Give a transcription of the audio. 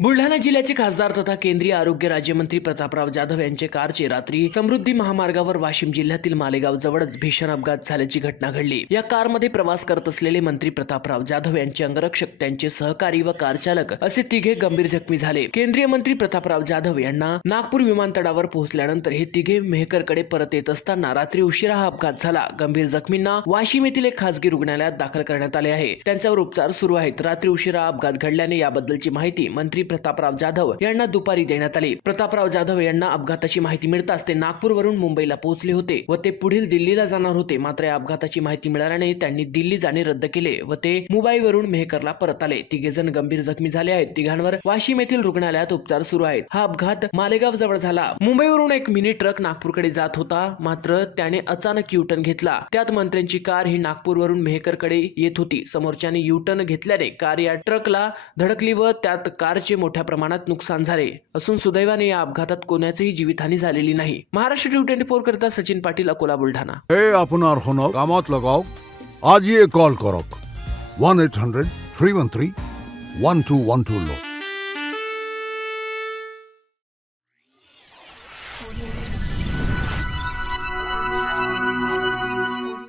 बुलढाणा जिल्ह्याचे खासदार तथा केंद्रीय आरोग्य राज्यमंत्री प्रतापराव जाधव यांचे कारचे रात्री समृद्धी महामार्गावर वाशिम जिल्ह्यातील मालेगाव जवळच भीषण अपघात झाल्याची घटना घडली। या कारमध्ये प्रवास करत असलेले मंत्री प्रतापराव जाधव यांचे अंगरक्षक, त्यांचे सहकारी व कार चालक असे तिघे गंभीर जखमी झाले। केंद्रीय मंत्री प्रतापराव जाधव यांना नागपूर विमानतळावर पोहोचल्यानंतर हे तिघे मेहकरकडे परत येत असताना रात्री उशिरा हा अपघात झाला। गंभीर जखमींना वाशिम येथील एक खासगी रुग्णालयात दाखल करण्यात आले आहे। त्यांच्यावर उपचार सुरू आहेत। रात्री उशिरा अपघात घडल्याने याबद्दलची माहिती मंत्री प्रतापराव जाधव यांना दुपारी देण्यात आली। प्रतापराव जाधव यांना अपघाताची माहिती मिळताच ते नागपूरवरून मुंबईला पोहोचले होते व ते पुढील दिल्लीला जाणार होते। मात्र या अपघाताची माहिती मिळाल्याने त्यांनी दिल्ली जाणे रद्द केले व ते मुंबईवरून मेहकरला परत आले। तिघे जण गंभीर जखमी झाले आहेत। तिघांवर वाशिम येथील रुग्णालयात उपचार सुरू आहेत। हा अपघात मालेगाव जवळ झाला। मुंबईवरून एक मिनी ट्रक नागपूरकडे जात होता, मात्र त्याने अचानक यू-टर्न घेतला। त्यात मंत्र्यांची कार ही नागपूरवरून मेहकरकडे येत होती। समोरच्याने यू-टर्न घेतल्याने कार या ट्रकला धडकली व त्यात कारचे मोठ्या प्रमाणात नुकसान झाले असून सुदैवाने या अपघातात कोणाचीही जीवितहानी झालेली नाही। महाराष्ट्र टीव्ही 24 करता सचिन पाटील, अकोला, बुलढाणा। हे आपनार होना कामात लगाओ, आज ये कॉल करो 1-800-313-1212 लो।